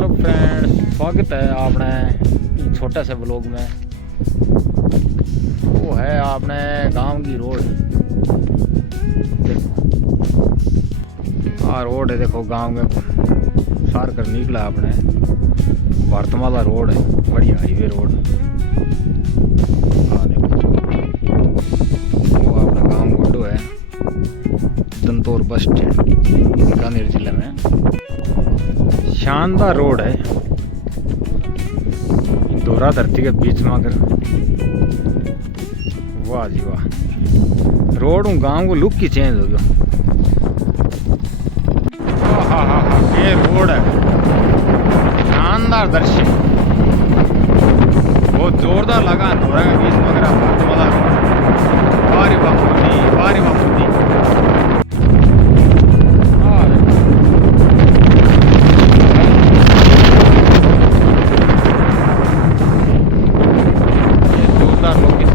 Hello friends, स्वागत है आपने छोटे से ब्लॉग में। वो है आपने गांव की रोड। देखो रोड है, देखो गांव में सार कर निकला आपने। भारतमाला रोड है, बढ़िया हाईवे रोड। देखो वो अपना गांव गोडो है, दंतौर बस स्टैंड, बीकानेर जिले में। शानदार रोड है, दोहरा धरती के बीच में अगर, वाह जी वाह। रोड हूँ गांव को लुक ही चेंज हो गया। ये रोड है, शानदार दृश्य, बहुत जोरदार लगा। दोहरा के बीच में अगर भारतमाला रोड, वारी बापूजी, वारी बापूजी। जोरदार लोकेशन